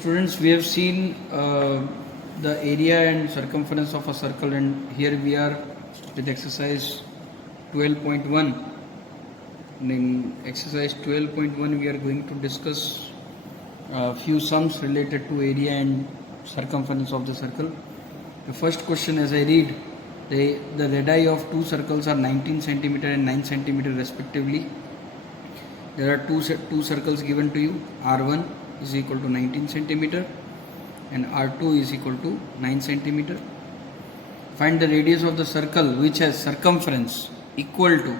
students, we have seen the area and circumference of a circle, and here we are with exercise 12.1. In exercise 12.1 we are going to discuss a few sums related to area and circumference of the circle. The first question, as I read, the radii of two circles are 19 cm and 9 cm respectively. There are two circles given to you. R1 is equal to 19 cm and R2 is equal to 9 cm. Find the radius of the circle which has circumference equal to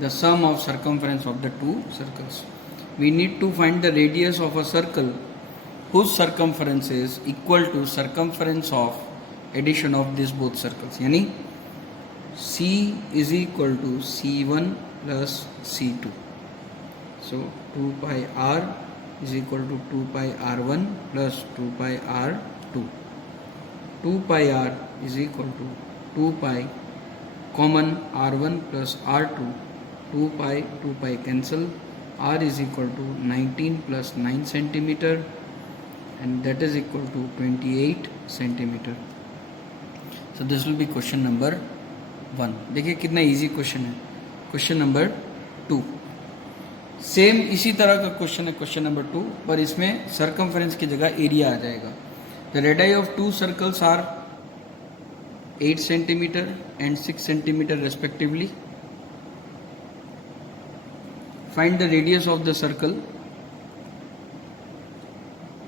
the sum of circumference of the two circles. We need to find the radius of a circle whose circumference is equal to circumference of addition of these both circles. Yani C is equal to C1 plus C2. So 2 pi R is equal to 2 pi R1 plus 2 pi R2. 2 pi R is equal to 2 pi common R1 plus R2. 2 pi cancel. R is equal to 19 plus 9 centimeter, and that is equal to 28 centimeter. So this will be question number 1. देखिए कितना easy question है. Question number 2 same इसी तरह का question है question number 2, पर इसमें circumference की जगह एरिया आ जाएगा. The radii of two circles are 8 centimetre and 6 centimetre respectively. Find the radius of the circle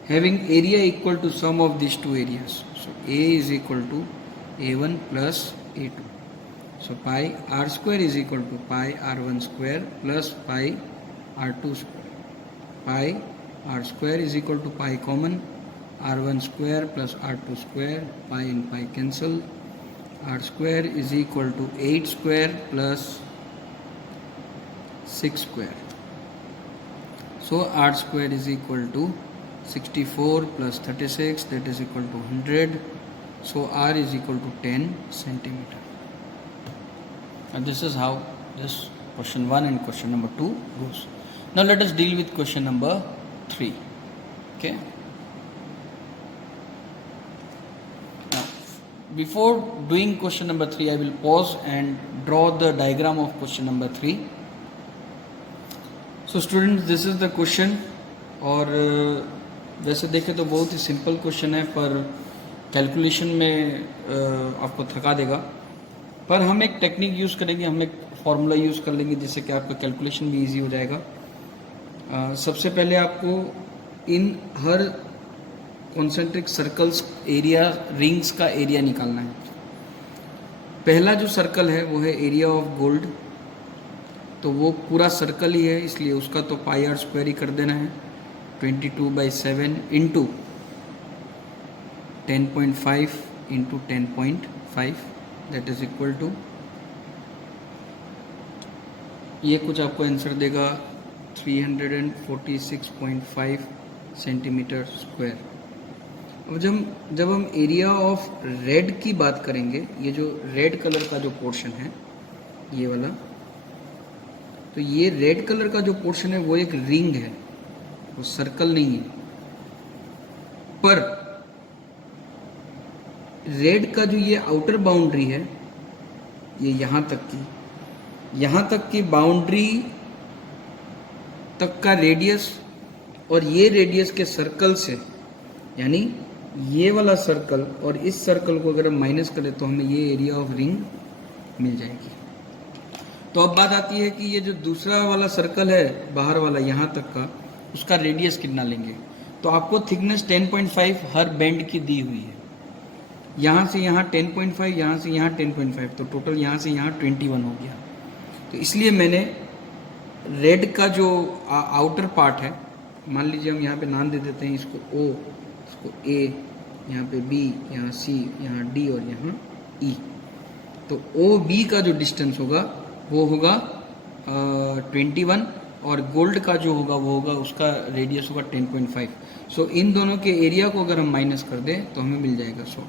having area equal to sum of these two areas. So A is equal to A1 plus A2. So pi R square is equal to pi R1 square plus pi R2 square. Pi R square is equal to pi common R1 square plus R2 square. Pi and pi cancel. R square is equal to 8 square plus 6 square. So R square is equal to 64 plus 36, that is equal to 100. So R is equal to 10 centimeter. And this is how this question 1 and question number 2 goes. Now let us deal with question number 3. Okay. Now, before doing question number 3, I will pause and draw the diagram of question number 3. So students, this is the question. और वैसे देखें तो बहुत ही simple question है, पर calculation में आपको थका देगा. पर हम एक टेक्निक यूज़ करेंगे, हम एक फार्मूला यूज़ कर लेंगे जिससे कि आपका कैलकुलेशन भी इजी हो जाएगा. सबसे पहले आपको इन हर कॉन्सेंट्रिक सर्कल्स एरिया रिंग्स का एरिया निकालना है. पहला जो सर्कल है वो है एरिया ऑफ गोल्ड. तो वो पूरा सर्कल ही है, इसलिए उसका तो पाई आर स्क्वायर ही कर देना है. 22/7 into 10.5 into 10.5, that is equal to, ये कुछ आपको आंसर देगा 346.5 सेंटीमीटर स्क्वायर. अब जब हम एरिया ऑफ रेड की बात करेंगे, ये जो रेड कलर का जो पोर्शन है ये वाला, तो ये रेड कलर का जो पोर्शन है वो एक रिंग है, वो सर्कल नहीं है. पर रेड का जो ये आउटर बाउंड्री है, ये यहाँ तक की बाउंड्री तक का रेडियस, और ये रेडियस के सर्कल से, यानी ये वाला सर्कल और इस सर्कल को अगर हम माइनस करें तो हमें ये एरिया ऑफ रिंग मिल जाएगी. तो अब बात आती है कि ये जो दूसरा वाला सर्कल है बाहर वाला यहाँ तक का, उसका रेडियस कितना लेंगे. तो आपको थिकनेस 10.5 हर बेंड की दी हुई है. यहाँ से यहाँ 10.5, यहाँ से यहाँ 10.5, तो टोटल यहाँ से यहाँ 21 हो गया. तो इसलिए मैंने रेड का जो आउटर पार्ट है, मान लीजिए हम यहाँ पे नाम दे देते हैं इसको O, इसको A, यहाँ पे B, यहाँ C, यहाँ D और यहाँ E. तो OB का जो डिस्टेंस होगा वो होगा 21, और गोल्ड का जो होगा वो होगा, उसका रेडियस होगा 10.5. सो इन दोनों के एरिया को अगर हम माइनस कर दें तो हमें मिल जाएगा. So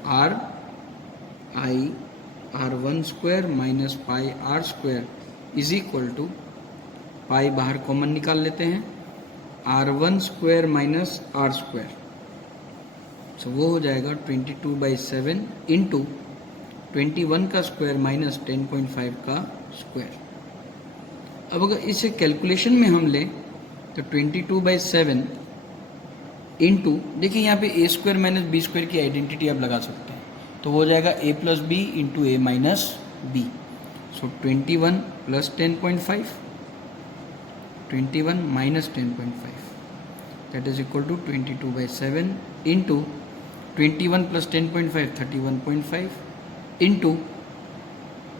R1 square minus pi R square is equal to, pi बाहर कॉमन निकाल लेते हैं, R1 square minus R square. So वो हो जाएगा 22/7 इंटू 21 का स्क्वायर माइनस 10.5 का स्क्वायर। अब अगर इसे कैलकुलेशन में हम लें तो 22/7 इंटू, देखिए यहाँ पे A square minus B square की आइडेंटिटी आप लगा सकते हैं, तो वो हो जाएगा a plus B into A minus B. So 21 plus 10.5, 21 minus 10.5, that is equal to 22/7 into 21 plus 10.5 31.5 into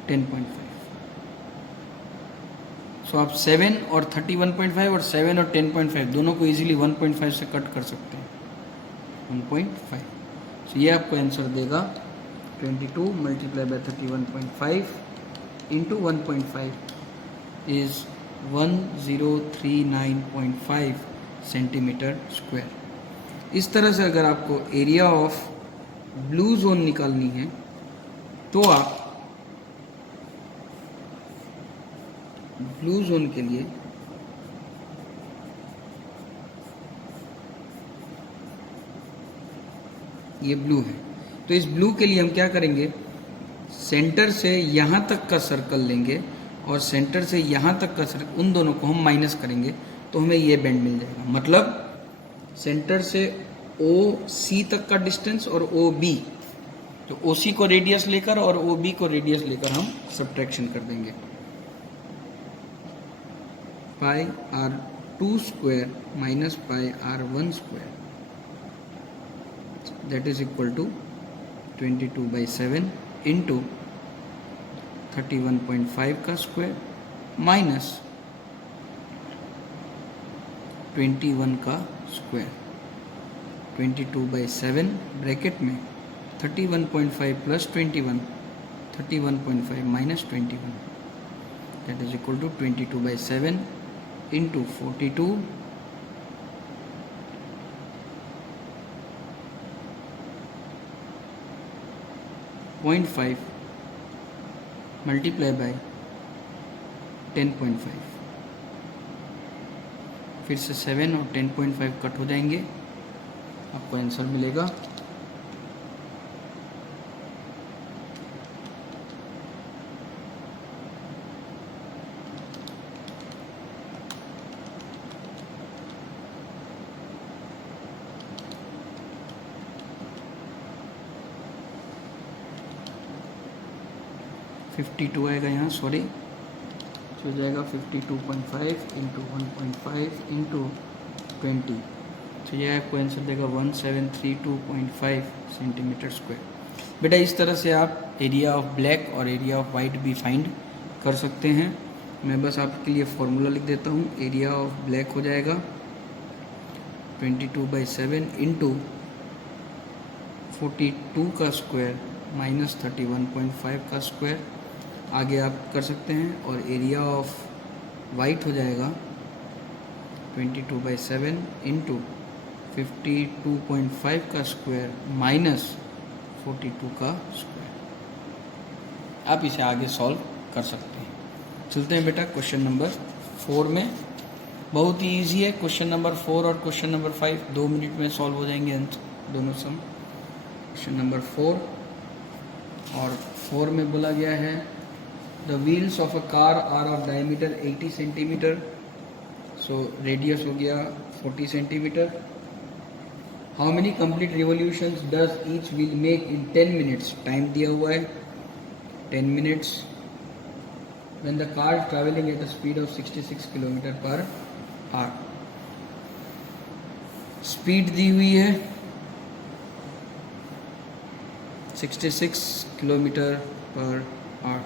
10.5। So आप 7 और 31.5 और 7 और 10.5 दोनों को इजीली 1.5 से कट कर सकते हैं, 1.5। सो ये आपको आंसर देगा 22 multiply by 31.5 into 1.5 is 1039.5 centimetre square. इस तरह से अगर आपको एरिया ऑफ ब्लू जोन निकालनी है तो आप ब्लू जोन के लिए ये ब्लू है, तो इस ब्लू के लिए हम क्या करेंगे, सेंटर से यहाँ तक का सर्कल लेंगे और सेंटर से यहाँ तक का सर्कल, उन दोनों को हम माइनस करेंगे तो हमें ये बैंड मिल जाएगा। मतलब सेंटर से ओ सी तक का डिस्टेंस और ओ बी, तो ओ सी को रेडियस लेकर और ओ बी को रेडियस लेकर हम सब्ट्रैक्शन कर देंगे। Pi R 2 square minus pi R 1 square, that is equal to 22/7 into 31.5 का स्क्वायर माइनस 21 का स्क्वायर। 22/7 ब्रैकेट में 31.5 plus 21, 31.5 minus 21, that is equal to 22/7 into 42.5 multiply by 10.5। फिर से 7 और 10.5 कट हो जाएंगे, आपको आंसर मिलेगा 52 आएगा यहाँ, सॉरी, हो जाएगा 52.5 इंटू 1.5 इंटू 20, तो यह आपको आंसर देगा 1732.5 सेंटीमीटर स्क्वायर। बेटा इस तरह से आप एरिया ऑफ ब्लैक और एरिया ऑफ वाइट भी फाइंड कर सकते हैं। मैं बस आपके लिए फॉर्मूला लिख देता हूँ। एरिया ऑफ ब्लैक हो जाएगा 22/7 इंटू 42 का स्क्वायर माइनस 31.5 का स्क्वायर, आगे आप कर सकते हैं। और एरिया ऑफ वाइट हो जाएगा 22/7 इंटू 52.5 का स्क्वायर माइनस 42 का स्क्वायर। आप इसे आगे सॉल्व कर सकते हैं। चलते हैं बेटा क्वेश्चन नंबर 4 में। बहुत ही ईजी है क्वेश्चन नंबर 4 और क्वेश्चन नंबर 5, 2 मिनट में सॉल्व हो जाएंगे दोनों सम। क्वेश्चन नंबर 4 और 4 में बोला गया है the wheels of a car are of diameter 80 centimetre, so radius हो गया 40 centimetre. How many complete revolutions does each wheel make in 10 minutes, time दिया हुआ है 10 minutes. When the car travelling at a speed of 66 kilometre per hour, speed दी हुई है 66 kilometre per our.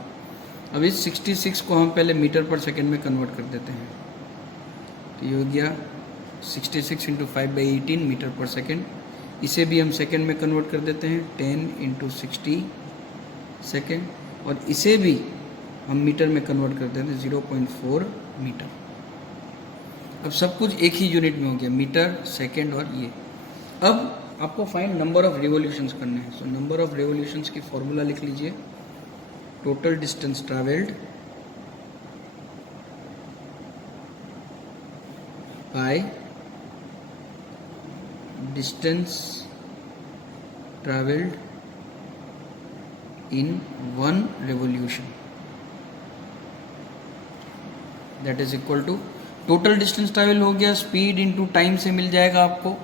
अब इस 66 को हम पहले मीटर पर सेकेंड में कन्वर्ट कर देते हैं, तो ये हो गया 66 इंटू 5/18 मीटर पर सेकेंड। इसे भी हम सेकेंड में कन्वर्ट कर देते हैं 10 इंटू 60 सेकेंड, और इसे भी हम मीटर में कन्वर्ट कर देते हैं 0.4 मीटर। अब सब कुछ एक ही यूनिट में हो गया, मीटर सेकेंड और ये। अब आपको फाइंड नंबर ऑफ रिवोल्यूशंस करने हैं। सो नंबर ऑफ रिवोल्यूशंस की फॉर्मूला लिख लीजिए, total distance travelled by distance traveled in one revolution, that is equal to total distance travel हो गया, स्पीड इनटू टाइम से मिल जाएगा आपको।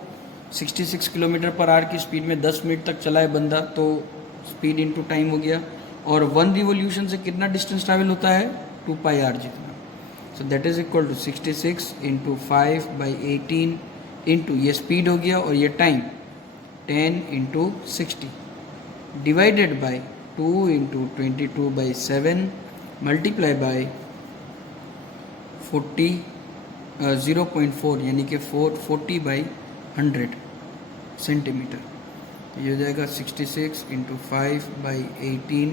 66 किलोमीटर पर आवर की स्पीड में 10 मिनट तक चला है बंदा, तो स्पीड इनटू टाइम हो गया। और 1 रिवोल्यूशन से कितना डिस्टेंस ट्रैवल होता है, 2 पाई आर जितना। So that is equal to 66 into 5/18 into ये स्पीड हो गया और ये time 10 into 60 divided by 2 into 22/7 multiply by 0.4 यानी कि 40/100 सेंटीमीटर। ये हो जाएगा 66 into 5/18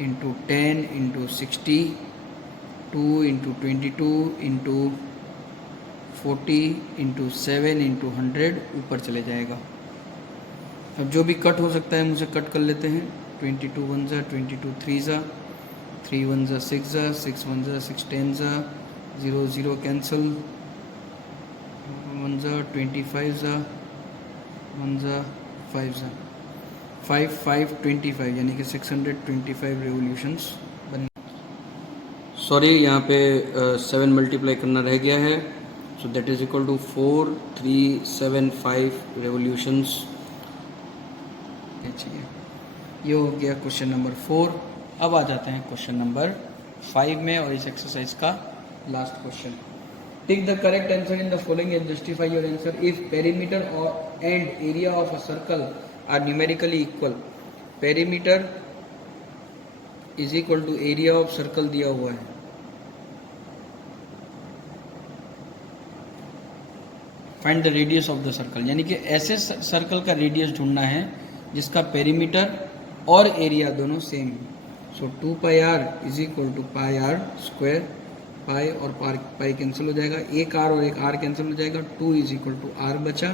into 10 into 60 2 into 22 into 40 into 7 into 100 ऊपर चले जाएगा। अब जो भी कट हो सकता है मुझे कट कर लेते हैं। 22 1 जा, 22 3 जा, 3 1 जा 6 जा, 6 1 जा 6 10 जा, 0 0 कैंसिल, 1 जा 25 जा, 1 जा 5 जा, 5 5 25 यानी कि 625 रेवोल्यूशंस बन। सॉरी यहाँ पे 7 मल्टीप्लाई करना रह गया है। So that is equal to 4375 revolutions चाहिए। ये हो गया क्वेश्चन नंबर 4। अब आ जाते हैं क्वेश्चन नंबर 5 में और इस एक्सरसाइज का last question. Tick the correct answer in the following and justify your answer. If perimeter and area of a circle are numerically equal, perimeter is equal to area of circle दिया हुआ है। Find the radius of the circle, यानी कि ऐसे circle का radius ढूंढना है जिसका पेरीमीटर और एरिया दोनों सेम है। So 2 pi R is equal to pi R square, pi और पाई कैंसिल हो जाएगा, एक आर और एक आर कैंसिल हो जाएगा, 2 इज इक्वल टू आर बचा।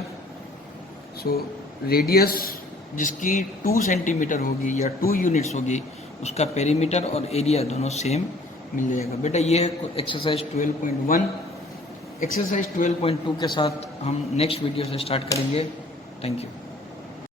सो रेडियस जिसकी 2 सेंटीमीटर होगी या 2 यूनिट्स होगी उसका पेरीमीटर और एरिया दोनों सेम मिल जाएगा। बेटा ये है एक्सरसाइज 12.1। एक्सरसाइज 12.2 के साथ हम नेक्स्ट वीडियो से स्टार्ट करेंगे। Thank you.